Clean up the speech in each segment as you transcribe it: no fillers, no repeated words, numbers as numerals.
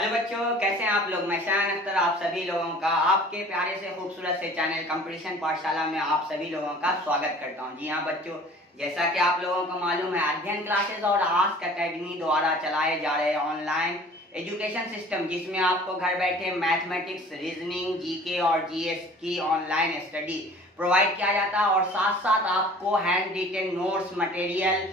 Hello बच्चों, कैसे हैं आप लोग। मैं शान अख्तर आप सभी लोगों का आपके प्यारे से खूबसूरत से चैनल कंपटीशन पाठशाला में आप सभी लोगों का स्वागत करता हूं। जी हाँ बच्चों, जैसा कि आप लोगों को मालूम है, अध्ययन क्लासेस और आस्क एकेडमी द्वारा चलाए जा रहे ऑनलाइन एजुकेशन सिस्टम, जिसमें आपको घर बैठे मैथमेटिक्स, रीजनिंग, जीके और जीएस की ऑनलाइन स्टडी प्रोवाइड किया जाता है और साथ साथ आपको hand retain notes, material,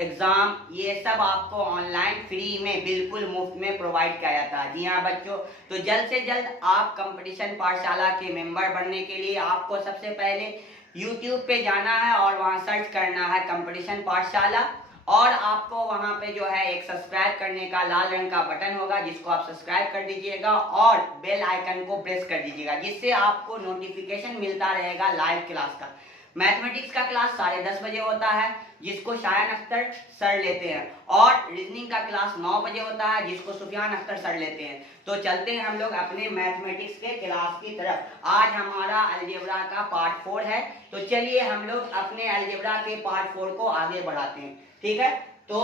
exam, ये सब आपको ऑनलाइन फ्री में बिल्कुल मुफ्त में प्रोवाइड किया जाता है। जी हाँ बच्चों, तो जल्द से जल्द आप कंपटीशन पाठशाला के मेंबर बनने के लिए आपको सबसे पहले YouTube पे जाना है और वहां सर्च करना है कंपटीशन पाठशाला, और आपको वहां पे जो है एक सब्सक्राइब करने का लाल रंग का बटन होगा, जिसको आप सब्सक्राइब कर दीजिएगा और बेल आइकन को प्रेस कर दीजिएगा, जिससे आपको नोटिफिकेशन मिलता रहेगा लाइव क्लास का। मैथमेटिक्स का क्लास 10:30 बजे होता है, जिसको शायन अख्तर सर लेते हैं, और रीजनिंग का क्लास 9 बजे होता है, जिसको सुफियान अख्तर सर लेते हैं। तो चलते हैं हम लोग अपने मैथमेटिक्स के क्लास की तरफ। आज हमारा अलजेब्रा का पार्ट 4 है, तो चलिए हम लोग अपने अलजेब्रा के पार्ट 4 को आगे बढ़ाते हैं। ठीक है, तो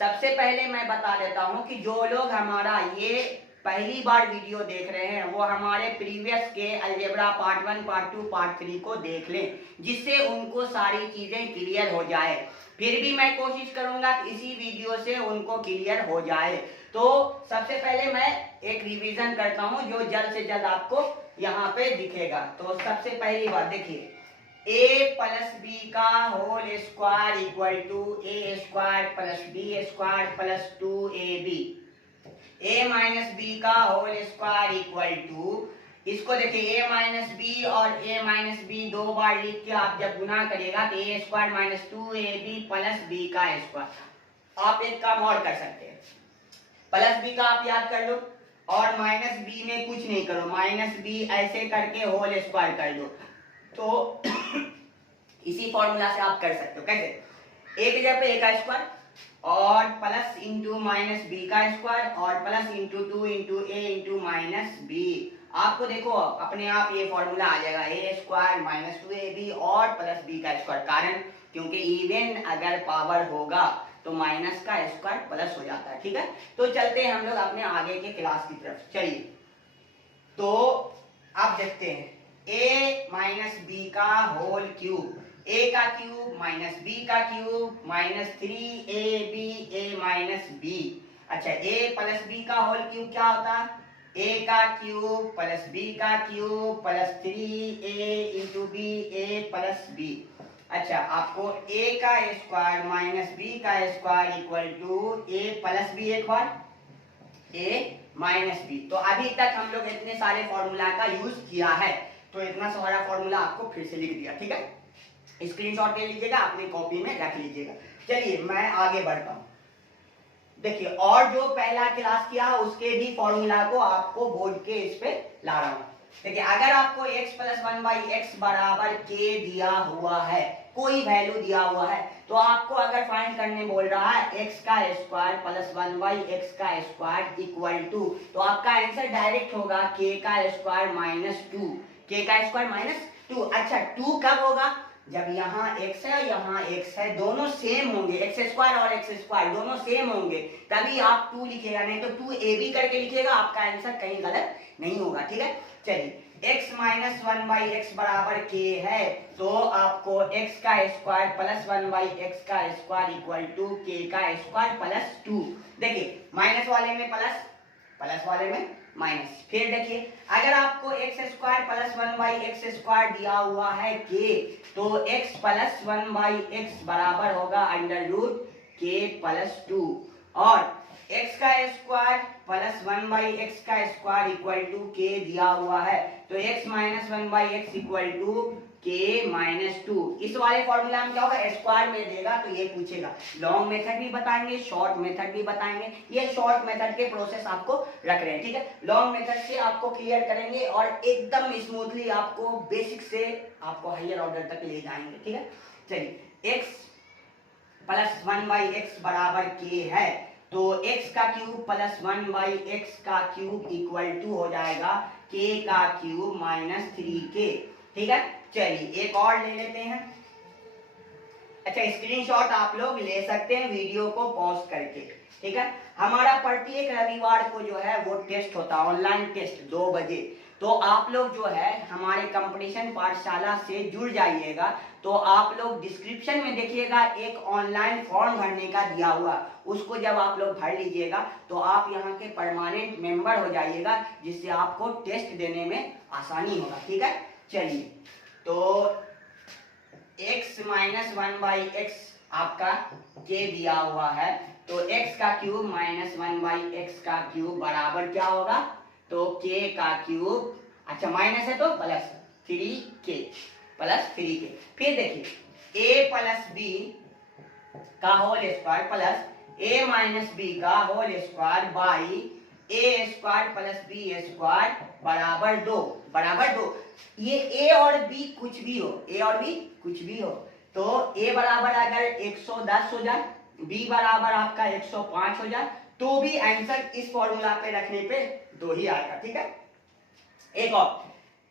सबसे पहले मैं बता देता हूं कि जो लोग हमारा ये पहली बार वीडियो देख रहे हैं वो हमारे प्रीवियस के अलजेब्रा पार्ट 1, पार्ट 2, पार्ट 3 को देख लें, जिससे उनको सारी चीजें क्लियर हो जाए। फिर भी मैं कोशिश करूंगा कि इसी वीडियो से उनको क्लियर हो जाए। तो सबसे पहले मैं एक रिवीजन करता हूं जो जल्द से जल्द आपको यहाँ पे दिखेगा। तो सबसे पहली बात देखिए, a प्लस बी का whole square equal to a square plus b square plus 2ab, a minus b का होल स्क्वायर इक्वल टू, इसको देखिए a माइनस बी और a माइनस बी दो बार लिख के आप जब गुना करिएगा तो a square minus 2ab plus b का स्क्वायर। आप एक काम और कर सकते हैं, प्लस बी का आप याद कर लो और माइनस बी में कुछ नहीं करो, माइनस बी ऐसे करके होल स्क्वायर कर दो। तो इसी फॉर्मूला से आप कर सकते हो। कैसे? एक जगह पे ए का स्क्वायर और प्लस इंटू माइनस बी का स्क्वायर और प्लस इंटू 2 इंटू ए इंटू माइनस बी। आपको देखो अपने आप ये फॉर्मूला आ जाएगा, ए स्क्वायर माइनस 2ab और प्लस बी का स्क्वायर। कारण क्योंकि इवन अगर पावर होगा तो माइनस का स्क्वायर प्लस हो जाता है। ठीक है, तो चलते हैं हम लोग अपने आगे के क्लास की तरफ। चलिए, तो आप देखते हैं a माइनस बी का होल क्यूब, a का क्यूब माइनस b का cube minus 3ab a minus b। अच्छा, a प्लस b का होल क्यूब क्या होता है? a का क्यूब प्लस b का cube plus 3a into b a plus b। अच्छा, आपको a का स्क्वायर माइनस b का square equal to a plus b एक बार a माइनस बी। तो अभी तक हम लोग इतने सारे फॉर्मूला का यूज किया है, तो इतना सारा फॉर्मूला आपको फिर से लिख दिया। ठीक है, स्क्रीनशॉट ले लीजिएगा, अपनी कॉपी में रख लीजिएगा। चलिए मैं आगे बढ़ता हूं। देखिए, और जो पहला क्लास किया उसके भी फॉर्मूला को आपको बोर्ड के इस पे ला रहा हूं। देखिए, अगर आपको x प्लस 1/x बराबर k दिया हुआ है, कोई वैल्यू दिया हुआ है, तो आपको अगर फाइंड करने बोल रहा है x का स्क्वायर प्लस 1/x का स्क्वायर इक्वल टू, तो आपका आंसर डायरेक्ट होगा k का स्क्वायर माइनस 2, k का स्क्वायर माइनस 2। अच्छा, 2 कब होगा? जब यहाँ x है यहाँ x है, दोनों सेम होंगे, एक्स स्क्वायर और एक्स स्क्वायर दोनों सेम होंगे, तभी आप 2 लिखेगा, नहीं तो 2ab करके लिखेगा, आपका आंसर कहीं गलत नहीं होगा। ठीक है, चलिए x माइनस 1/x बराबर k है, तो आपको x का स्क्वायर प्लस 1/x का स्क्वायर इक्वल टू k का स्क्वायर प्लस 2। देखिए, माइनस वाले में प्लस, प्लस वाले में माइनस। फिर देखिए, अगर आपको x square plus 1/x square दिया हुआ है k, तो x प्लस 1/x बराबर होगा अंडर रूट k प्लस 2, और x का स्क्वायर प्लस 1/x का स्क्वायर इक्वल टू k दिया हुआ है, तो x minus 1/x equal to k minus 2। इस वाले फॉर्मूला में क्या होगा? स्क्वायर में देगा तो ये पूछेगा। लॉन्ग मेथड भी बताएंगे, शॉर्ट मेथड भी बताएंगे, ये शॉर्ट मेथड के प्रोसेस आपको रख रहे हैं। ठीक है, लॉन्ग मेथड से आपको क्लियर करेंगे और एकदम स्मूथली आपको बेसिक से आपको हायर ऑर्डर तक ले जाएंगे। ठीक है, चलिए, x प्लस 1/x बराबर k है, तो x का क्यूब प्लस 1/x का क्यूब इक्वल टू हो जाएगा k का क्यूब माइनस 3k। ठीक है, चलिए एक और ले लेते हैं। अच्छा, स्क्रीनशॉट आप लोग ले सकते हैं वीडियो को पॉज करके। ठीक है। हमारा प्रत्येक रविवार को जो है वो टेस्ट होता है, ऑनलाइन टेस्ट 2 बजे। तो आप लोग जो है हमारे कंपटीशन पाठशाला से जुड़ जाइएगा। तो आप लोग डिस्क्रिप्शन में देखिएगा एक ऑनलाइन फॉर्म भरने का दिया हुआ, उसको जब आप लोग भर लीजिएगा तो आप यहाँ के परमानेंट मेंबर हो जाइएगा, जिससे आपको टेस्ट देने में आसानी होगा। ठीक है, चलिए तो x माइनस 1/x आपका k दिया हुआ है, तो x का क्यूब माइनस 1/x का क्यूब बराबर क्या होगा, तो k का क्यूब, अच्छा माइनस है तो प्लस 3k प्लस 3k। फिर देखिए a प्लस b का whole square plus a minus b का whole square by a square plus b square बराबर 2 बराबर 2। ये a और b कुछ भी हो, a और b कुछ भी हो, तो a बराबर अगर 110 हो जाए, b बराबर आपका 105 हो जाए, तो भी आंसर इस फॉर्मूला पे रखने पे 2 ही आएगा। ठीक है, एक और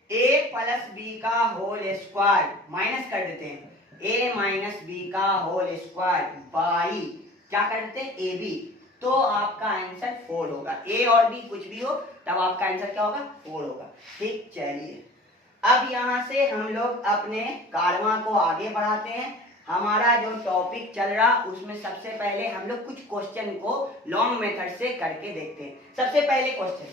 a प्लस बी का होल स्क्वायर माइनस कर देते हैं, a माइनस बी का होल स्क्वायर बाई क्या कर देते हैं ab, तो आपका आंसर 4 होगा। a और b कुछ भी हो तब आपका आंसर क्या होगा, 4 होगा। ठीक, चलिए अब यहाँ से हम लोग अपने कारवा को आगे बढ़ाते हैं। हमारा जो टॉपिक चल रहा उसमें सबसे पहले हम लोग कुछ क्वेश्चन को लॉन्ग मेथड से करके देखते हैं। सबसे पहले क्वेश्चन,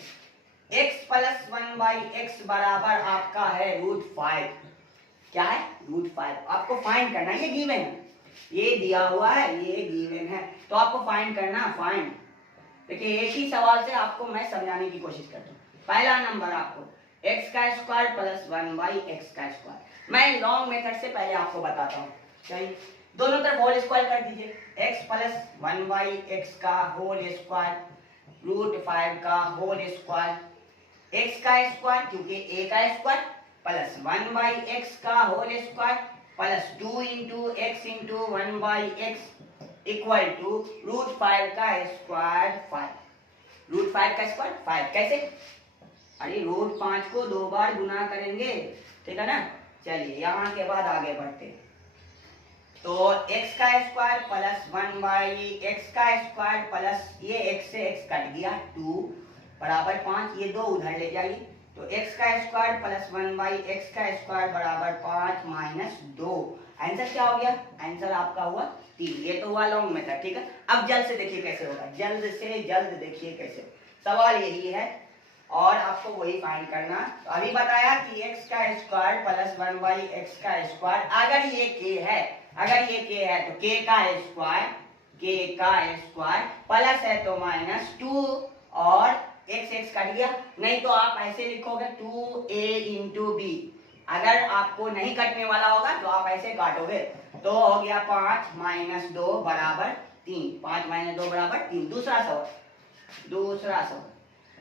x प्लस 1/x बराबर आपका है √5। क्या है, √5। आपको फाइंड करना है, ये गिवन है, ये दिया हुआ है, ये गिवन है, तो आपको फाइंड करना, फाइंड। देखिए एक ही सवाल से आपको मैं समझाने की कोशिश करता हूँ। पहला नंबर आपको x का स्क्वायर प्लस 1/x का स्क्वायर। मैं लॉन्ग मेथड से पहले आपको बताता हूँ, चलिए दोनों तरफ होल स्क्वायर कर दीजिए। x प्लस 1/x का होल स्क्वायर √5 का होल स्क्वायर, x का स्क्वायर क्योंकि a का स्क्वायर प्लस 1/x का whole square plus 2 into x into 1/x equal to √5 का स्क्वायर 5। √5 का स्क्वायर 5 कैसे, अरे √5 को 2 बार गुना करेंगे, ठीक है ना। चलिए यहाँ के बाद आगे बढ़ते हैं, तो x का स्क्वायर प्लस 1/x का स्क्वायर प्लस ये x से x कट गया 2 बराबर 5, ये 2 उधर ले जाइए, तो x का स्क्वायर प्लस 1/x का स्क्वायर बराबर 5 माइनस 2। आंसर क्या हो गया, आंसर आपका हुआ 3। ये तो हुआ लॉन्ग मेथड। ठीक है, अब जल्द से देखिए कैसे होगा, जल्द से जल्द देखिए कैसे, सवाल यही है और आपको वही फाइंड करना। तो अभी बताया कि x का स्क्वायर प्लस 1/x का स्क्वायर, अगर ये k है, अगर ये k है तो k का स्क्वायर प्लस है तो माइनस 2 और x कट गया, नहीं तो आप ऐसे लिखोगे 2a इंटू b। अगर आपको नहीं कटने वाला होगा तो आप ऐसे काटोगे, तो हो गया 5 माइनस 2 बराबर 3, 5 माइनस 2 बराबर 3। दूसरा सवाल,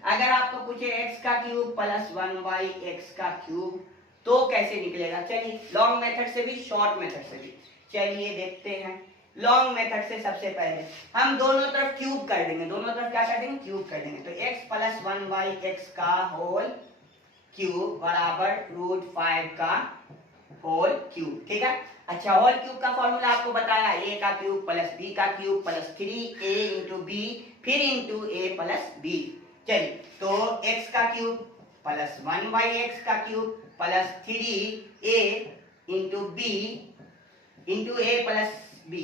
अगर आपको पूछे x का क्यूब प्लस 1/x का क्यूब तो कैसे निकलेगा। चलिए लॉन्ग मेथड से भी शॉर्ट मेथड से भी, चलिए देखते हैं। लॉन्ग मेथड से सबसे पहले हम दोनों तरफ क्यूब कर देंगे, दोनों तरफ क्या कर देंगे, क्यूब कर देंगे। तो x प्लस 1/x का होल क्यूब बराबर √5 का होल क्यूब। ठीक है, अच्छा होल क्यूब का फॉर्मूला आपको बताया, a का क्यूब प्लस b का cube plus 3a into b फिर इंटू a प्लस b। चलिए तो x का क्यूब प्लस 1/x का cube plus 3a into b into a plus b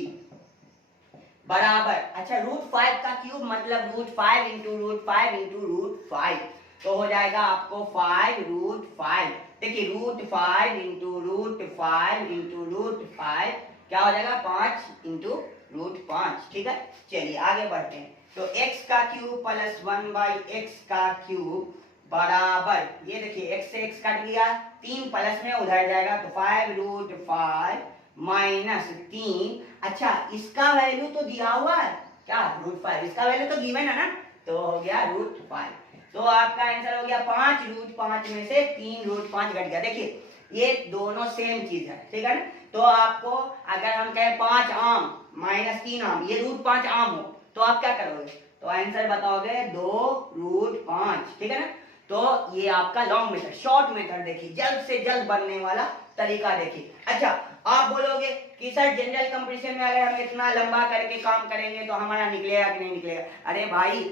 बराबर, अच्छा √5 का क्यूब मतलब √5 इंटू √5 इंटू √5, तो हो जाएगा आपको 5√5। देखिए √5 इंटू √5 इंटू √5 क्या हो जाएगा, 5 इंटू √5। ठीक है, चलिए आगे बढ़ते हैं। तो x का क्यूब प्लस 1/x का क्यूब बराबर, ये देखिए x से x कट गया, 3 प्लस में उधर जाएगा तो 5√5 माइनस 3। अच्छा इसका वैल्यू तो दिया हुआ है क्या, √5, इसका वैल्यू तो गिवन है ना, तो हो गया √5। तो आपका आंसर हो गया 5 में से 3√5 घट गया। देखिए ये दोनों सेम चीज है, ठीक है ना। तो आपको अगर हम कहें 5 आम माइनस 3 आम, ये √5 आम हो तो आप क्या करोगे, तो आंसर बताओगे 2√5। ठीक है ना, तो ये आपका लॉन्ग मेथड। शॉर्ट मेथड देखिए जल्द से जल्द बनने वाला तरीका देखिए। अच्छा, आप बोलोगे कि सर जनरल कंपटीशन में अगर हम इतना लंबा करके काम करेंगे तो हमारा निकलेगा कि नहीं निकलेगा। अरे भाई,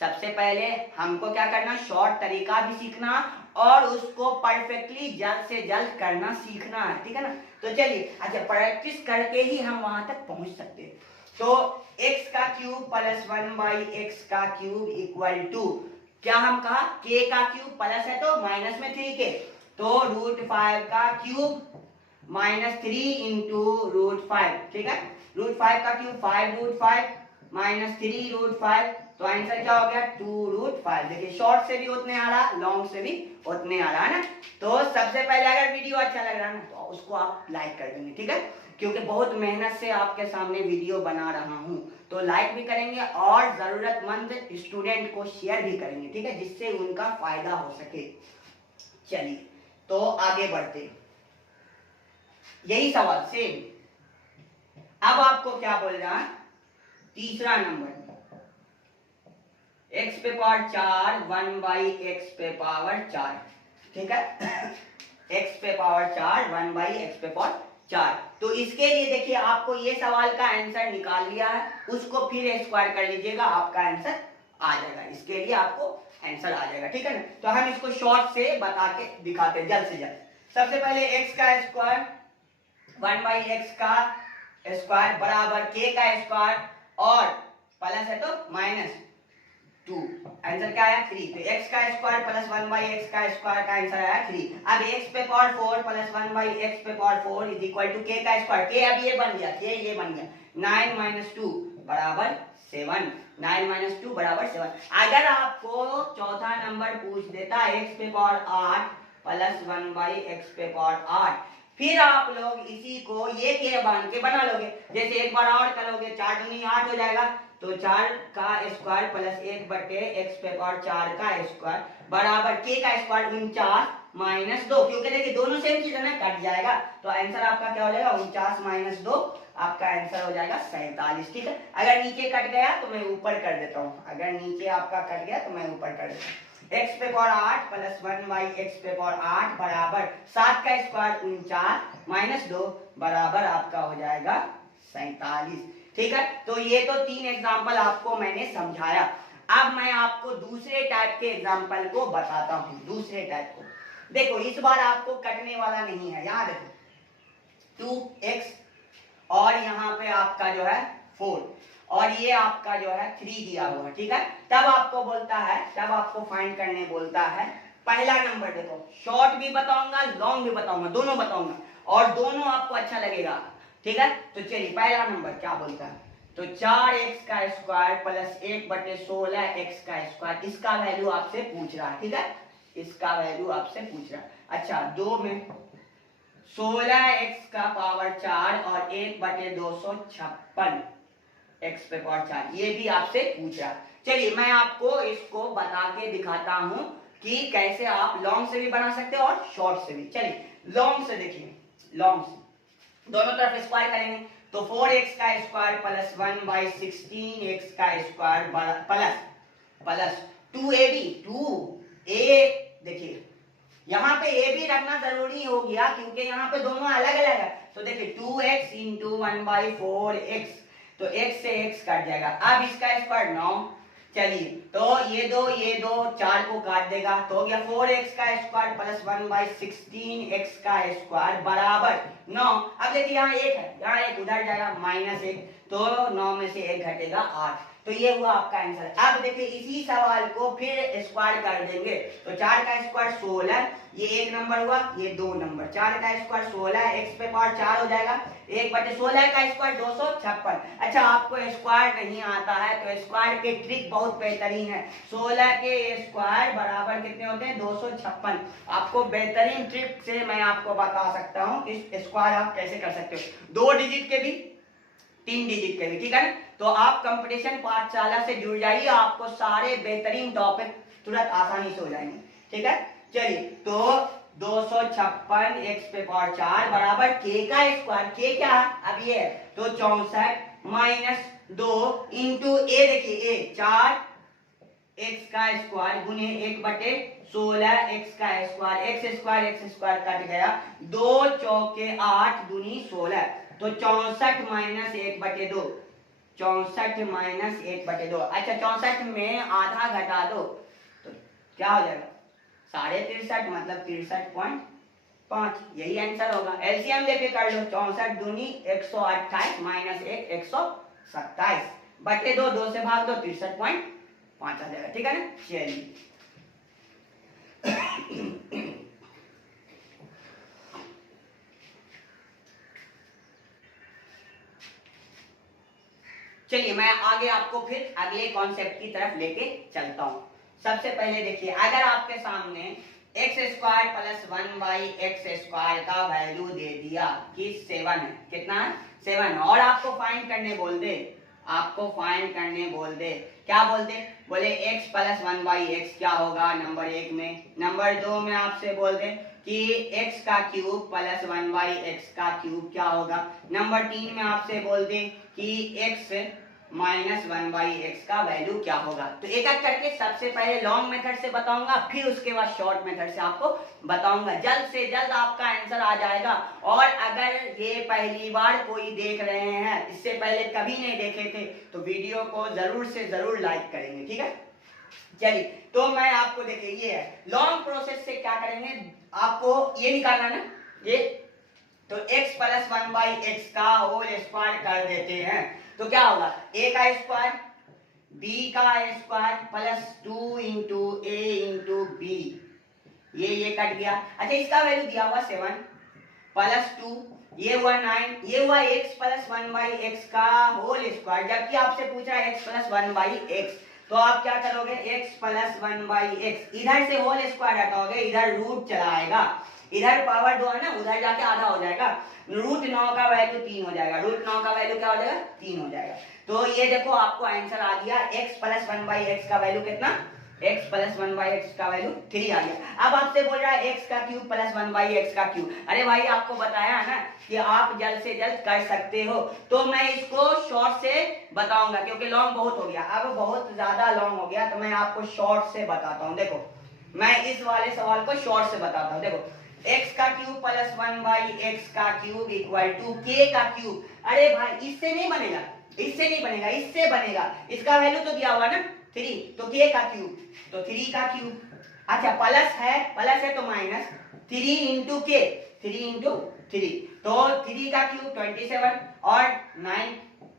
सबसे पहले हमको क्या करना, शॉर्ट तरीका भी सीखना और उसको परफेक्टली जल्द से जल्द करना सीखना है, ठीक है ना। तो चलिए, अच्छा, प्रैक्टिस करके ही हम वहां तक पहुंच सकते हैं। तो x का क्यूब प्लस 1/x का क्यूब इक्वल टू, क्या हम कहा, k का क्यूब प्लस है तो माइनस में 3k, तो √5 का क्यूब -3 इंटू √5, ठीक है। √5 का क्यूब 5√5 -3 √5, तो आंसर क्या हो गया 2√5। देखिए, शॉर्ट से भी उतने आ रहा, लॉन्ग से भी उतने आ रहा है ना। तो सबसे पहले अगर वीडियो अच्छा लग रहा है ना तो उसको आप लाइक कर देंगे, ठीक है, क्योंकि बहुत मेहनत से आपके सामने वीडियो बना रहा हूं, तो लाइक भी करेंगे और जरूरतमंद स्टूडेंट को शेयर भी करेंगे, ठीक है, जिससे उनका फायदा हो सके। चलिए, तो आगे बढ़ते, यही सवाल सेम। अब आपको क्या बोल रहा है, तीसरा नंबर, x पे पावर 4 1/x पे पावर 4, ठीक है। x पे पावर 4 1/x पे पावर 4, तो इसके लिए देखिए आपको ये सवाल का आंसर निकाल लिया है, उसको फिर स्क्वायर कर लीजिएगा, आपका आंसर आ जाएगा। इसके लिए आपको आंसर आ जाएगा, ठीक है ना। तो हम इसको शॉर्ट से बता के दिखाते हैं जल्द से जल्द। सबसे पहले x का स्क्वायर 1/x का स्क्वायर बराबर k का स्क्वायर और प्लस है तो -2, आंसर क्या आया 3। तो x का स्क्वायर प्लस 1/x का स्क्वायर का आंसर आया 3। अब x पे पावर 4 प्लस 1/x पे power 4 is equal to k का स्क्वायर, k अब ये बन गया, k ये बन गया, 9 - 2 बराबर 7, 9 - 2 बराबर 7। अगर आपको चौथा नंबर पूछ देता x पे पावर 8 प्लस 1/x पे पावर 8, फिर आप लोग इसी को ये के बांध के बना लोगे, जैसे एक बार और करोगे 4 दूनी 8 हो जाएगा, तो 4 का स्क्वायर प्लस 1/x पे पावर 4 का स्क्वायर बराबर k का स्क्वायर 49 - 2, क्योंकि देखिए दोनों सेम चीज है ना, कट जाएगा, तो आंसर आपका क्या हो जाएगा 49 - 2, आपका आंसर हो जाएगा 47, ठीक है। अगर नीचे कट गया तो मैं ऊपर कर देता हूँ, अगर नीचे आपका कट गया तो मैं ऊपर कर देता हूँ। x पे पावर 8 प्लस 1/x पे पावर 8 बराबर 7 का स्क्वायर 49 - 2 बराबर आपका हो जाएगा 47, ठीक है। तो ये तो 3 एग्जाम्पल आपको मैंने समझाया। अब मैं आपको दूसरे टाइप के एग्जाम्पल को बताता हूँ। दूसरे टाइप को देखो, इस बार आपको कटने वाला नहीं है, याद रखो 2x और यहाँ पे आपका जो है 4 और ये आपका जो है 3 दिया हुआ है, ठीक है। तब आपको बोलता है, तब आपको फाइंड करने बोलता है पहला नंबर। देखो, शॉर्ट भी बताऊंगा, लॉन्ग भी बताऊंगा, दोनों बताऊंगा और दोनों आपको अच्छा लगेगा, ठीक है। तो चलिए, पहला नंबर क्या बोलता है, तो 4x का स्क्वायर प्लस 1/16x का स्क्वायर, इसका वैल्यू आपसे पूछ रहा है, ठीक है, इसका वैल्यू आपसे पूछ रहा है। अच्छा, 2 में 16x का पावर 4 और 1/256 x पे पावर 4, ये भी आपसे पूछ रहा है। चलिए, मैं आपको इसको बता के दिखाता हूं कि कैसे आप लॉन्ग से भी बना सकते हो और शॉर्ट से भी। चलिए, लॉन्ग से देखिए, लॉन्ग से दोनों तरफ स्क्वायर करेंगे, तो 4x का स्क्वायर प्लस 1/16x का स्क्वायर प्लस 2ab 2a, देखिए यहाँ पे a भी रखना जरूरी हो गया क्योंकि यहाँ पे दोनों अलग अलग है। तो देखिए 2x इंटू 1/4x, तो x से x कट जाएगा। अब इसका स्क्वायर 9, चलिए, तो ये दो 4 को काट देगा, तो हो गया 4x का स्क्वायर प्लस 1/16x का स्क्वायर बराबर 9। अब देखिए यहाँ 1 है, यहाँ 1 उधर जाएगा -1, तो 9 में से 1 घटेगा 8, तो ये हुआ आपका आंसर। अब देखिए इसी सवाल को फिर स्क्वायर कर देंगे, तो 4 का स्क्वायर 16, ये 1 नंबर हुआ, ये 2 नंबर, 4 का स्क्वायर 16, x पे पावर 4 हो जाएगा, 1/16 का स्क्वायर 256। अच्छा, आपको स्क्वायर नहीं आता है तो स्क्वायर के ट्रिक बहुत बेहतरीन है। 16 के स्क्वायर बराबर कितने होते हैं 256। आपको बेहतरीन ट्रिक से मैं आपको बता सकता हूँ कि स्क्वायर आप कैसे कर सकते हो, 2 डिजिट के भी 3 डिजिट के भी, ठीक है ना। तो आप कंपटीशन पाठशाला से जुड़ जाइए, आपको सारे बेहतरीन टॉपिक तुरंत आसानी से हो जाएंगे, ठीक है। चलिए, तो 256 x पे पावर 4 बराबर k का स्क्वायर, k क्या है अब ये है, तो 64 - 2 इंटू a, देखिए a 4 एक्स का स्क्वायर गुने 1/16 एक्स का स्क्वायर, एक्स स्क्वायर कट गया, 2 चौके 8 दूनी 16, तो 64 माइनस 1/2, 64 माइनस 1/2। अच्छा 64 में आधा घटा दो तो क्या हो जाएगा 63.5 मतलब 63.5, यही आंसर होगा। एलसीएम लेके कर लो, 64 दूनी 128 माइनस 1 127 बटे 2, 2 से भाग दो 63.5 आ जाएगा। ठीक है ना, चलिए चलिए मैं आगे आपको फिर अगले कॉन्सेप्ट की तरफ लेके चलता हूं। सबसे पहले देखिए, अगर आपके सामने एक्स स्क्वायर प्लस 1/x² का वैल्यू दे दिया कि 7 है, कितना है 7 है, और आपको फाइंड करने बोल दे, आपको फाइंड करने बोल दे, क्या बोल दे, बोले x प्लस 1/x क्या होगा नंबर 1 में, नंबर 2 में आपसे बोल दे कि x का क्यूब प्लस 1/x का क्यूब क्या होगा, नंबर 3 में आपसे बोल दे कि x माइनस 1/x का वैल्यू क्या होगा। तो एक एक करके सबसे पहले लॉन्ग मेथड से बताऊंगा, फिर उसके बाद शॉर्ट मेथड से आपको बताऊंगा, जल्द से जल्द आपका आंसर आ जाएगा। और अगर ये पहली बार कोई देख रहे हैं, इससे पहले कभी नहीं देखे थे, तो वीडियो को जरूर से जरूर लाइक करेंगे। ठीक है, चलिए तो मैं आपको देखिए ये है लॉन्ग प्रोसेस से क्या करेंगे, आपको ये निकालना ना, ये तो x प्लस 1/x का होल स्क्वायर कर देते हैं, तो क्या होगा a का स्क्वायर b का square plus 2 into a into b, ये कट गया। अच्छा इसका वैल्यू दिया हुआ 7 प्लस 2, ये हुआ 9, ये हुआ x प्लस 1/x का होल स्क्वायर, जबकि आपसे पूछ रहा है x प्लस 1/x, तो आप क्या करोगे x प्लस 1/x, इधर से होल स्क्वायर हटाओगे, इधर रूट चला आएगा, इधर पावर 2 है ना, उधर जाके आधा हो जाएगा, रूट 9 का वैल्यू 3 हो जाएगा, रूट 9 का वैल्यू क्या हो जाएगा 3 हो जाएगा। तो ये देखो आपको आंसर आ गया, x प्लस 1/x का वैल्यू कितना, x प्लस 1/x का वैल्यू 3 आ गया। अब आपसे बोल रहा है x का क्यूब प्लस 1/x का क्यूब, अरे भाई आपको बताया ना कि आप जल्द से जल्द कर सकते हो, तो मैं इसको शॉर्ट से बताऊंगा क्योंकि लॉन्ग बहुत हो गया, अब बहुत ज्यादा लॉन्ग हो गया, तो मैं आपको शॉर्ट से बताता हूँ। देखो मैं इस वाले सवाल को शॉर्ट से बताता हूँ, देखो x का क्यूब प्लस 1/x का क्यूब इक्वल टू k का क्यूब, अरे भाई इससे नहीं बनेगा, इससे नहीं बनेगा, इससे बनेगा, इसका वैल्यू तो दिया हुआ ना 3, तो k का क्यूब, तो 3 का क्यूब, अच्छा प्लस है तो माइनस 3 इंटू k, 3 इंटू 3, तो 3 का क्यूब 27 और 9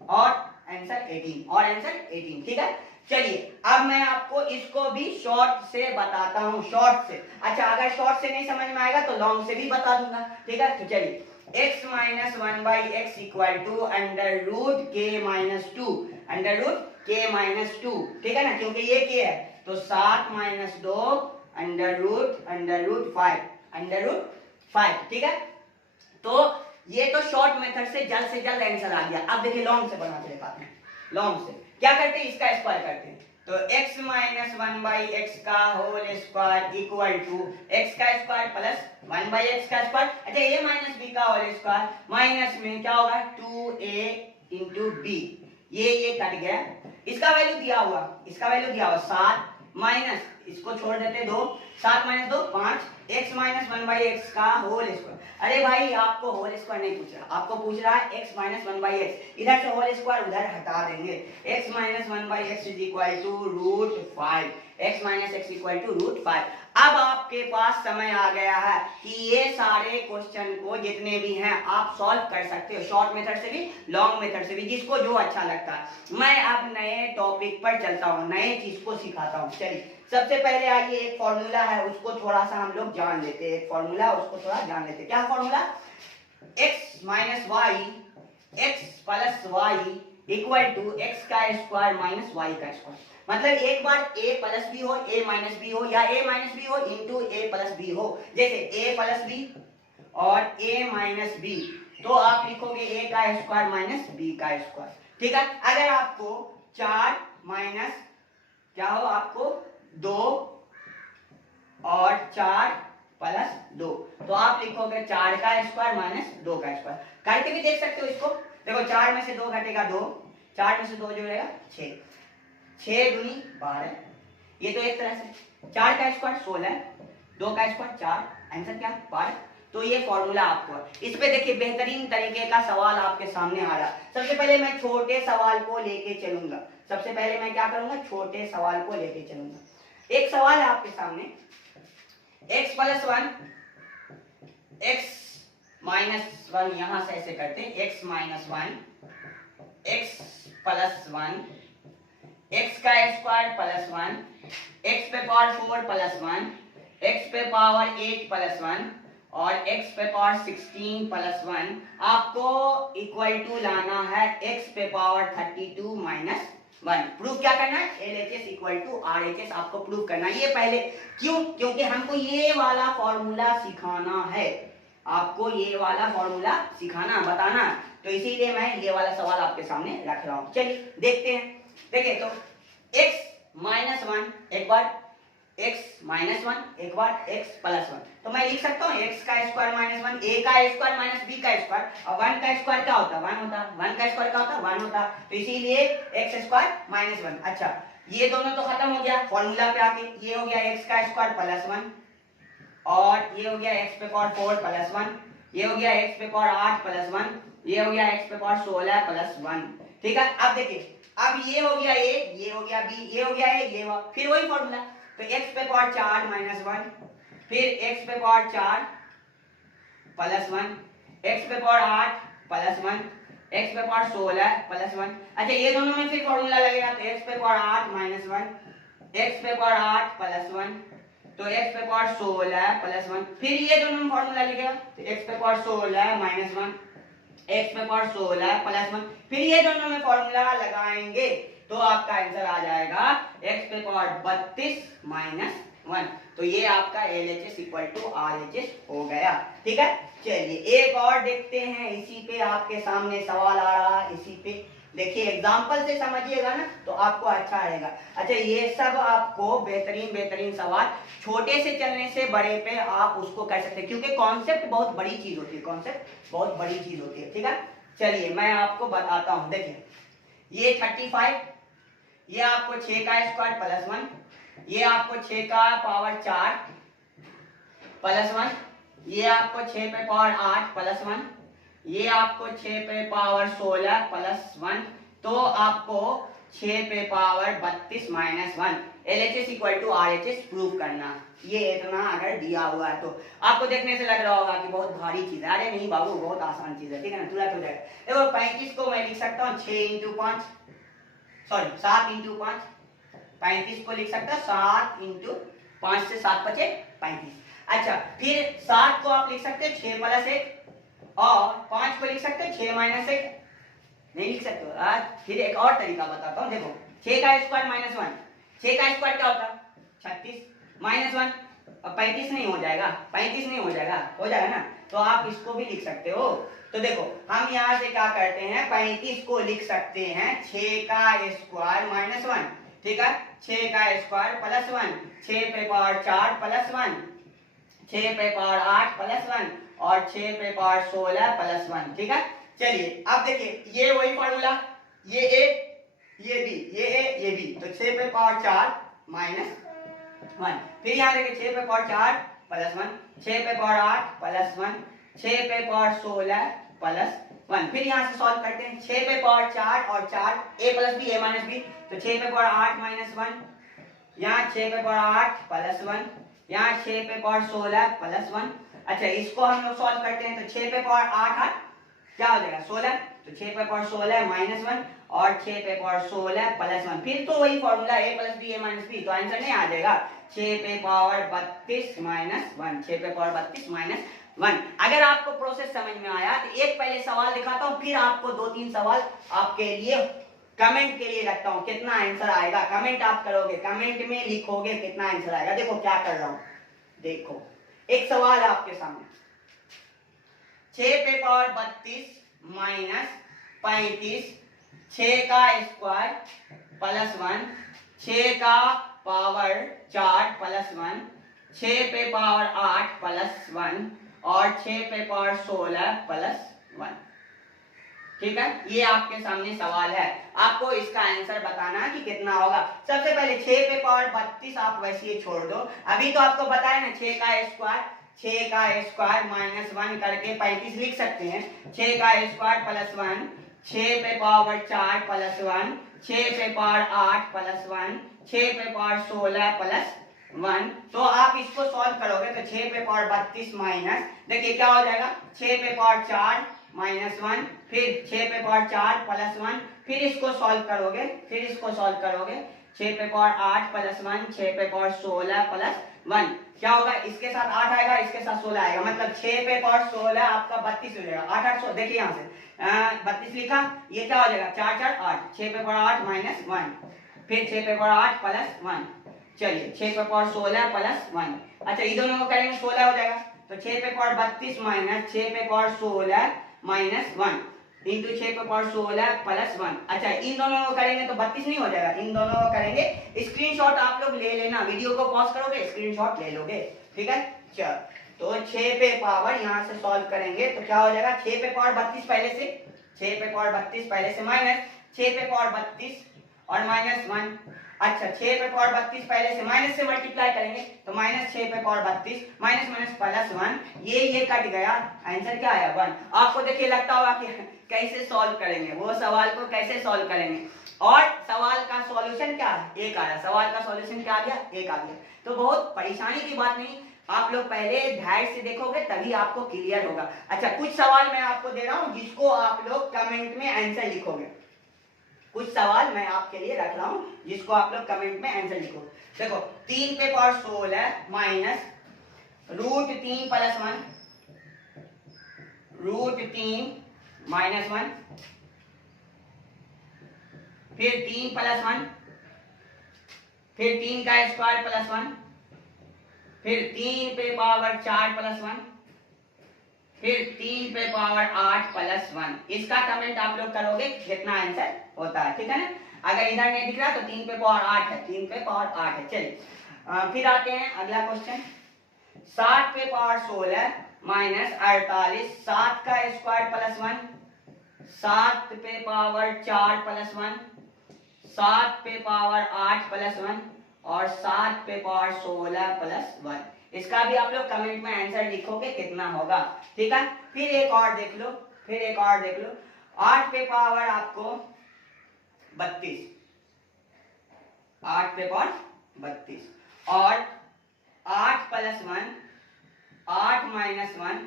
और आंसर 18, और आंसर 18। ठीक है, चलिए अब मैं आपको इसको भी शॉर्ट से बताता हूं, शॉर्ट से। अच्छा अगर शॉर्ट से नहीं समझ में आएगा तो लॉन्ग से भी बता दूंगा। ठीक है, तो चलिए x minus 1/x equal to under root k minus 2, under root k minus 2, ठीक है ना, क्योंकि ये k है, तो 7 minus 2 under root 5, under root 5। ठीक है, तो ये तो शॉर्ट मेथड से जल्द आंसर आ गया। अब देखिए लॉन्ग से बना के दिखाते हैं, लॉन्ग से क्या करते हैं, इसका स्क्वायर करते हैं, तो x माइनस 1/x का whole square equal to x का स्क्वायर प्लस 1/x का स्क्वायर, अच्छा a माइनस b का होल स्क्वायर, माइनस में क्या होगा 2a इंटू b, ये कट गया, इसका वैल्यू दिया हुआ, 7 माइनस इसको छोड़ देते 2, 7 माइनस 2 5, x माइनस 1/x का होल स्क्वायर, अरे भाई आपको होल स्क्वायर नहीं पूछ रहा, आपको पूछ रहा है x माइनस 1/x, इधर से होल स्क्वायर उधर हटा देंगे, x minus 1/x is equal to root 5, x minus x equal to root 5। अब आपके पास समय आ गया है कि ये सारे क्वेश्चन को जितने भी हैं आप सॉल्व कर सकते हो, शॉर्ट मेथड से भी लॉन्ग मेथड से भी, जिसको जो अच्छा लगता है। मैं अब नए टॉपिक पर चलता हूँ, नए चीज को सिखाता हूँ। चलिए सबसे पहले आइए, एक फॉर्मूला है उसको थोड़ा सा हम लोग जान लेते हैं, एक फॉर्मूला उसको थोड़ा जान लेते हैं। क्या formula, x minus y, x plus y equal to x का स्क्वायर माइनस वाई का स्क्वायर, मतलब एक बार a प्लस बी हो, a माइनस बी हो, या a माइनस बी हो इंटू a प्लस बी हो, जैसे a प्लस बी और a माइनस बी, तो आप लिखोगे a का स्क्वायर माइनस b का स्क्वायर। ठीक है, अगर आपको 4 माइनस क्या हो, आपको 2 और 4 प्लस 2, तो आप लिखोगे 4 का स्क्वायर माइनस 2 का स्क्वायर, करके भी देख सकते हो इसको। देखो 4 में से 2 घटेगा 2, 4 में से 2 जो रहेगा 6, 6 दूनी 12, ये तो एक तरह से 4 का स्क्वायर 16, 2 का स्क्वायर 4, आंसर क्या 12। तो ये फॉर्मूला आपको इस पे देखिए बेहतरीन तरीके का सवाल आपके सामने आ रहा। सबसे पहले मैं छोटे सवाल को लेके चलूंगा, सबसे पहले मैं क्या करूंगा, छोटे सवाल को लेके चलूंगा। एक सवाल है आपके सामने, x प्लस 1 x माइनस 1, यहां से ऐसे करते हैं, x minus 1 x plus 1 x का स्क्वायर प्लस 1 x पे पावर 4 प्लस 1 x पे पावर 8 प्लस 1 और x पे पावर 16 प्लस 1 आपको इक्वल टू लाना है x पे पावर 32 माइनस 1। प्रूफ क्या करना है, LHS इक्वल टू RHS आपको प्रूफ करना है। ये पहले क्यों, क्योंकि हमको ये वाला फॉर्मूला सिखाना है, आपको ये वाला फॉर्मूला सिखाना बताना, तो इसीलिए मैं ये वाला सवाल आपके सामने रख रहा हूं। चलिए देखते हैं। देखिए तो x माइनस 1 एक बार, x माइनस 1 एक बार, x प्लस 1, तो मैं लिख सकता हूँ x का स्क्वायर माइनस 1 a का स्क्वायर माइनस b का स्क्वायर, और 1 का स्क्वायर क्या होता है 1 होता है, 1 का स्क्वायर क्या होता है 1 होता है, तो इसीलिए x स्क्वायर माइनस 1। अच्छा ये दोनों तो खत्म हो गया, फॉर्मूला पे आके ये हो गया x का स्क्वायर प्लस 1 और ये हो गया x पे पावर 4 प्लस 1, ये हो गया x पे पावर 8 प्लस 1, ये हो गया x पे पावर 16 प्लस 1। ठीक है, अब देखिए अब ये हो गया a, ये हो गया b, ये हो गया a, ये हुआ, फिर वही फॉर्मूला, तो x पे पावर 4 माइनस 1, फिर x पे पावर 4 प्लस 1, x पे पावर 8 प्लस 1, x पे पावर 16 प्लस 1। अच्छा ये दोनों में फिर फॉर्मूला लगेगा, तो x पे पावर 8 माइनस 1, x पे पावर 8 प्लस 1, तो x पे पावर 16 प्लस 1, फिर ये दोनों में फॉर्मूला लिखेगा, तो x पे पावर 16 माइनस 1, x पे पावर 16 प्लस 1, फिर ये दोनों में फॉर्मूला लगाएंगे तो आपका आंसर आ जाएगा x पे पावर 32 माइनस 1। तो ये आपका LHS इक्वल टू RHS हो गया। ठीक है, चलिए एक और देखते हैं, इसी पे आपके सामने सवाल आ रहा है, इसी पे देखिए एग्जाम्पल से समझिएगा ना तो आपको अच्छा आएगा। अच्छा ये सब आपको बेहतरीन बेहतरीन सवाल छोटे से चलने से बड़े पे आप उसको कर सकते हैं, क्योंकि कॉन्सेप्ट बहुत बड़ी चीज होती है, कॉन्सेप्ट बहुत बड़ी चीज होती है। ठीक है, चलिए मैं आपको बताता हूं। देखिए ये 35, ये आपको 6 का स्क्वायर प्लस 1, ये आपको 6 का पावर 4 प्लस 1, ये आपको 6 पे पावर 8 प्लस 1, ये आपको 6 पे पावर 16 प्लस 1, तो आपको 6 पे power 32 minus 1। LHS equal to RHS prove करना। ये इतना अगर दिया हुआ है तो आपको देखने से लग रहा होगा कि बहुत भारी चीज है, अरे नहीं बाबू बहुत आसान चीज है। ठीक है ना, तुरंत हो जाएगा। देखो 35 को मैं लिख सकता हूँ 6 इंटू 5, सॉरी 7 इंटू 5, 35 को लिख सकता हूँ 7 इंटू 5 से 7 बचे 35। अच्छा फिर 7 को आप लिख सकते हैं 6 प्लस 1, और 5 को लिख सकते हैं 6 माइनस 1, नहीं लिख सकते हो। फिर एक और तरीका बताता हूँ, देखो 6 का स्क्वायर माइनस 1, 6 का स्क्वायर क्या होता है 36 माइनस 1, अब 35 नहीं हो जाएगा, 35 नहीं हो जाएगा, हो जाएगा ना, तो आप इसको भी लिख सकते हो। तो देखो हम यहाँ से क्या करते हैं, 35 को लिख सकते हैं 6 का स्क्वायर माइनस 1, ठीक है, 6 का स्क्वायर प्लस 1, 6 पे पावर 4 प्लस 1, 6 पे पावर 8 प्लस 1 और 6 पे पावर 16 प्लस 1। ठीक है, चलिए अब देखिए ये वही फॉर्मूला, ये a ये b, ये a ये b, तो 6 पे पावर 4 माइनस 1, फिर यहाँ देखिए 6 पे पावर 4 प्लस 1, 6 पे पावर 8 प्लस 1, 6 पे पावर 16 प्लस 1, फिर यहाँ से सॉल्व करते हैं 6 पे पावर 4 और 4 a plus b a minus b, तो 6 पे पावर 8 माइनस 1, यहाँ 6 पे पावर 8 प्लस 1, यहाँ 6 पे पावर 16 प्लस 1। अच्छा इसको हम लोग सॉल्व करते हैं, तो 6 पे पावर 8 क्या हो जाएगा 16, तो 6 पे पावर 16 माइनस 1 और 6 पे पावर 16 प्लस 1, फिर तो वही formula a plus b a minus b, तो आंसर नहीं आ जाएगा 6 पे पावर 32 माइनस 1, 6 पे पावर 32 माइनस 1। अगर आपको प्रोसेस समझ में आया तो एक पहले सवाल दिखाता हूँ, फिर आपको 2-3 सवाल आपके लिए कमेंट के लिए रखता हूँ, कितना आंसर आएगा कमेंट आप करोगे, कमेंट में लिखोगे कितना आंसर आएगा। देखो क्या कर रहा हूँ, देखो एक सवाल है आपके सामने, 6 पे पावर 32 माइनस 35, 6 का स्क्वायर प्लस 1, 6 का पावर 4 प्लस 1, 6 पे पावर 8 प्लस 1 और 6 पे पावर 16 प्लस 1। ठीक है, ये आपके सामने सवाल है, आपको इसका आंसर बताना है कि कितना होगा। सबसे पहले 6 पे पावर 32 आप वैसे ही छोड़ दो, अभी तो आपको बताया ना 6 का स्क्वायर, 6 का स्क्वायर माइनस 1 करके 35 लिख सकते हैं। 6 का स्क्वायर प्लस 1, 6 पे पावर 4 प्लस 1, 6 पे पावर 8 प्लस 1, 6 पे पावर 16 प्लस 1। तो आप इसको सॉल्व करोगे तो 6 पे पावर 32 माइनस, देखिए क्या हो जाएगा, 6 पे पावर 4 माइनस 1, फिर 6 पे पावर 4 प्लस 1, फिर इसको सॉल्व करोगे, 6 पे पावर 8 प्लस 1, 6 पे पावर 16 प्लस 1, क्या होगा, इसके साथ 8 आएगा, इसके साथ 16 आएगा, मतलब 6 पे पावर 16 आपका 32 हो जाएगा। 8 8 देखिए यहाँ से 32 लिखा, ये क्या हो जाएगा 4 4 8, 6 पे पावर 8 माइनस 1, फिर 6 पे पावर 8 प्लस 1, चलिए 6 पे पावर 16 प्लस 1, अच्छा ये दोनों को करेंगे 16 हो जाएगा, तो 6 पे पावर 32 माइनस 6 पे पावर 16 माइनस 1 इंटू 6 पे पावर 16 प्लस 1। अच्छा इन दोनों को करेंगे तो 32 नहीं हो जाएगा, इन दोनों को करेंगे, स्क्रीनशॉट आप लोग ले लेना, वीडियो को पॉज करोगे स्क्रीनशॉट ले लोगे, ठीक है। चल तो 6 पे पावर यहाँ से सॉल्व करेंगे तो क्या हो जाएगा, 6 पे पावर 32 पहले से, 6 पे पावर 32 पहले से माइनस 6 पे पावर 32 और माइनस 1, अच्छा 6 पे पावर 32 पहले से माइनस से मल्टीप्लाई करेंगे तो माइनस 6 पे पावर 32 माइनस माइनस प्लस 1, ये कट गया, आंसर क्या आया 1। आपको देखिए लगता होगा कि कैसे सॉल्व करेंगे, वो सवाल को कैसे सॉल्व करेंगे, और सवाल का सॉल्यूशन क्या है, एक आया, सवाल का सॉल्यूशन क्या आ गया, एक आ गया। तो बहुत परेशानी की बात नहीं, आप लोग पहले धैर्य से देखोगे तभी आपको क्लियर होगा। अच्छा कुछ सवाल मैं आपको दे रहा हूं जिसको आप लोग कमेंट में आंसर लिखोगे, कुछ सवाल मैं आपके लिए रख रहा हूं जिसको आप लोग कमेंट में आंसर लिखो। देखो 3 पे power 16 minus root 3 plus 1, root 3 minus 1, फिर 3 प्लस 1, फिर 3 का स्क्वायर प्लस 1, फिर 3 पे पावर 4 प्लस 1, फिर 3 पे पावर 8 प्लस 1। इसका कमेंट आप लोग करोगे कितना आंसर होता है, ठीक है ना। अगर इधर नहीं दिख रहा तो 3 पे पावर 8 है, 3 पे पावर 8 है। चलिए फिर आते हैं अगला क्वेश्चन, 7 पे पावर 16 माइनस 48, 7 का स्क्वायर प्लस 1, 7 पे पावर 4 प्लस 1, 7 पे पावर 8 प्लस 1 और 7 पे पावर 16 प्लस 1। इसका भी आप लोग कमेंट में आंसर लिखोगे कितना होगा, ठीक है। फिर एक और देख लो, 8 पे पावर आपको 32, 8 पे पावर 32 और 8 प्लस 1, 8 माइनस 1,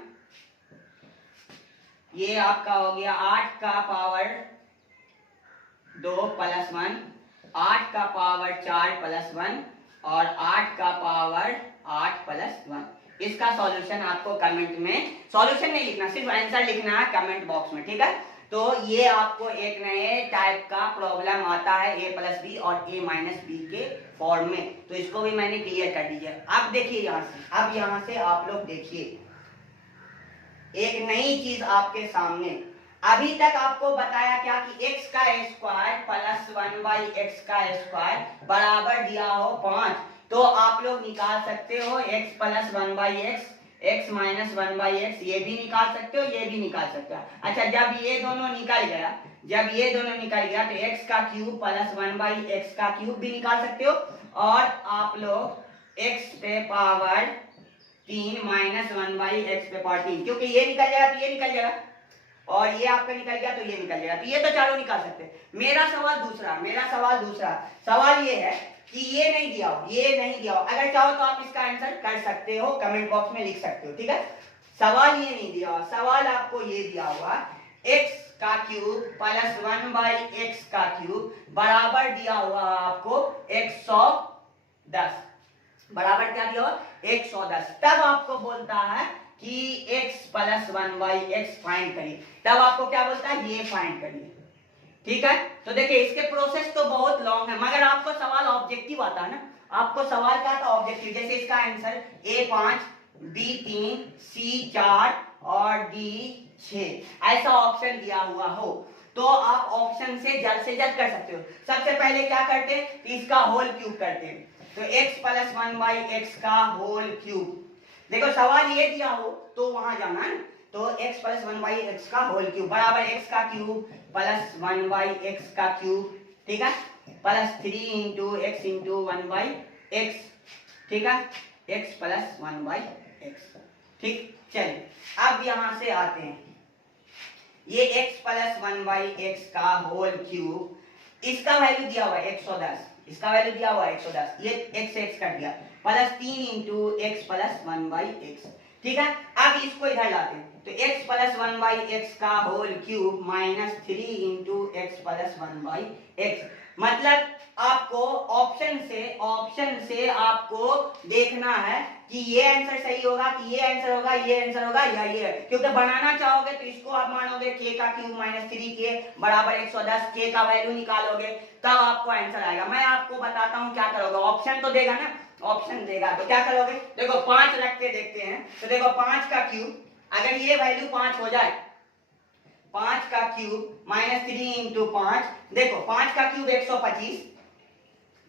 ये आपका हो गया 8 का पावर 2 प्लस 1, 8 का पावर 4 प्लस 1 और 8 का पावर 8 प्लस 1। इसका सॉल्यूशन आपको कमेंट में, सॉल्यूशन नहीं लिखना, सिर्फ आंसर लिखना है कमेंट बॉक्स में, ठीक है। तो ये आपको एक नए टाइप का प्रॉब्लम आता है a प्लस बी और a माइनस बी के फॉर्म में, तो इसको भी मैंने क्लियर कर दिया। अब देखिए यहाँ से, अब यहाँ से आप लोग देखिए एक नई चीज आपके सामने, अभी तक आपको बताया क्या कि x का स्क्वायर प्लस 1/x का स्क्वायर बराबर दिया हो 5, तो आप लोग निकाल सकते हो x plus 1/x, x minus 1/x, ये भी निकाल सकते हो, ये भी निकाल सकते हो। अच्छा जब ये दोनों निकल गया, तो x का क्यूब प्लस 1/x का क्यूब भी निकाल सकते हो, और आप लोग x पे पावर 3 माइनस 1/x पे पावर 3, क्योंकि ये निकल जाएगा तो ये निकल जाएगा, और ये आपका निकल गया तो ये निकल जाएगा, तो ये तो चारों निकाल सकते हैं। मेरा सवाल दूसरा, सवाल ये है कि ये नहीं दिया हो, अगर चाहो तो आप इसका आंसर कर सकते हो, कमेंट बॉक्स में लिख सकते हो, ठीक है। सवाल ये नहीं दिया हुआ, सवाल आपको ये दिया हुआ x का क्यूब प्लस 1/x का क्यूब बराबर दिया हुआ आपको 110, बराबर क्या दिया हुआ 110। तब आपको बोलता है कि x प्लस 1/x फाइंड करिए, तब आपको क्या बोलता है, ये फाइंड करिए, ठीक है। तो देखिए इसके प्रोसेस तो बहुत लॉन्ग है, मगर आपको सवाल ऑब्जेक्टिव आता है ना, आपको सवाल क्या था ऑब्जेक्टिव, जैसे इसका आंसर A5 B3 C4 और D6 ऐसा ऑप्शन दिया हुआ हो, तो आप ऑप्शन से जल्द कर सकते हो। सबसे पहले क्या करते हैं, इसका होल क्यूब करते हैं, तो x प्लस 1/x का होल क्यूब। देखो सवाल ये दिया हो तो वहां जाना है, तो x प्लस 1/x का होल क्यूब बराबर x का क्यूब प्लस 1/x का क्यूब, ठीक है, plus 3 into x into 1/x, ठीक है, x प्लस 1/x। ठीक, चलिए अब यहां से आते हैं, ये x प्लस 1/x का होल क्यूब, इसका वैल्यू दिया हुआ है 110, इसका वैल्यू दिया हुआ है 110, ये x से x कट गया, plus 3 into x plus 1/x, ठीक है। अब इसको इधर लाते हैं, तो x प्लस 1/x का whole cube minus 3 into x plus 1/x, मतलब आपको ऑप्शन से आपको देखना है कि ये आंसर सही होगा कि ये आंसर होगा, ये आंसर होगा या ये, क्योंकि बनाना चाहोगे तो इसको आप मानोगे k का क्यूब माइनस 3k बराबर 110, k का वैल्यू निकालोगे तब आपको आंसर आएगा। मैं आपको बताता हूँ क्या करोगे, ऑप्शन तो देगा ना, ऑप्शन देगा तो क्या करोगे, देखो 5 रख के देखते हैं, तो देखो 5 का क्यूब, अगर ये वैल्यू 5 हो जाए, 5 का क्यूब माइनस 3 इंटू 5, देखो 5 का क्यूब 125,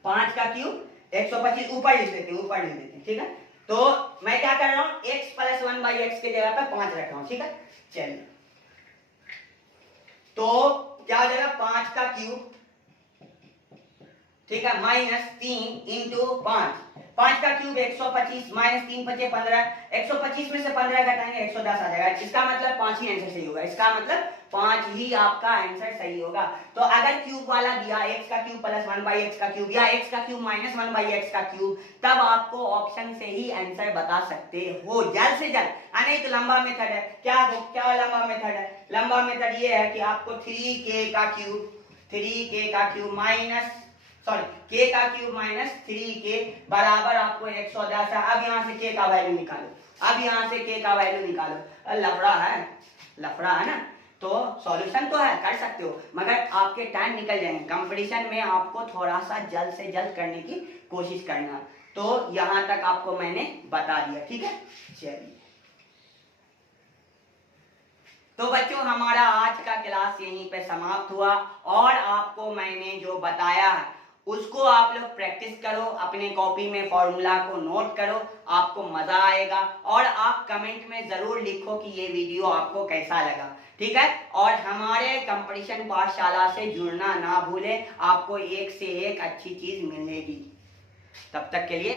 5 का क्यूब 125, ऊपर लिख देते हैं, ठीक है। तो मैं क्या कर रहा हूं, x प्लस 1/x के जगह पर 5 रख रहा हूं, ठीक है। चलिए, तो क्या हो जाएगा, 5 का क्यूब, ठीक है, माइनस 3 इंटू 5 का क्यूब 125 माइनस 3 5 15, 125 में से 15 घटाएंगे 110 आ जाएगा, इसका मतलब 5 ही आंसर सही होगा, इसका मतलब 5 ही आपका आंसर सही होगा। तो अगर क्यूब वाला दिया x का क्यूब प्लस 1/x का क्यूब या x का क्यूब माइनस 1/x का क्यूब, तब आपको ऑप्शन से ही आंसर बता सकते हो जल्द से जल्द। नहीं तो लंबा मेथड है, क्या लंबा मेथड है, लंबा मेथड ये है कि आपको 3k का क्यूब माइनस k का क्यूब माइनस 3k बराबर आपको 110 है। अब यहाँ से k का वैल्यू निकालो, लफड़ा है ना, तो सॉल्यूशन तो है, कर सकते हो, मगर आपके टाइम निकल जाएंगे। कंपटीशन में आपको थोड़ा सा जल्द से जल्द करने की कोशिश करना। तो यहां तक आपको मैंने बता दिया, ठीक है। चलिए, तो बच्चों हमारा आज का क्लास यहीं पे समाप्त हुआ, और आपको मैंने जो बताया है उसको आप लोग प्रैक्टिस करो, अपने कॉपी में फॉर्मूला को नोट करो, आपको मजा आएगा। और आप कमेंट में जरूर लिखो कि ये वीडियो आपको कैसा लगा, ठीक है। और हमारे कंपटीशन पाठशाला से जुड़ना ना भूलें, आपको एक से एक अच्छी चीज मिलेगी। तब तक के लिए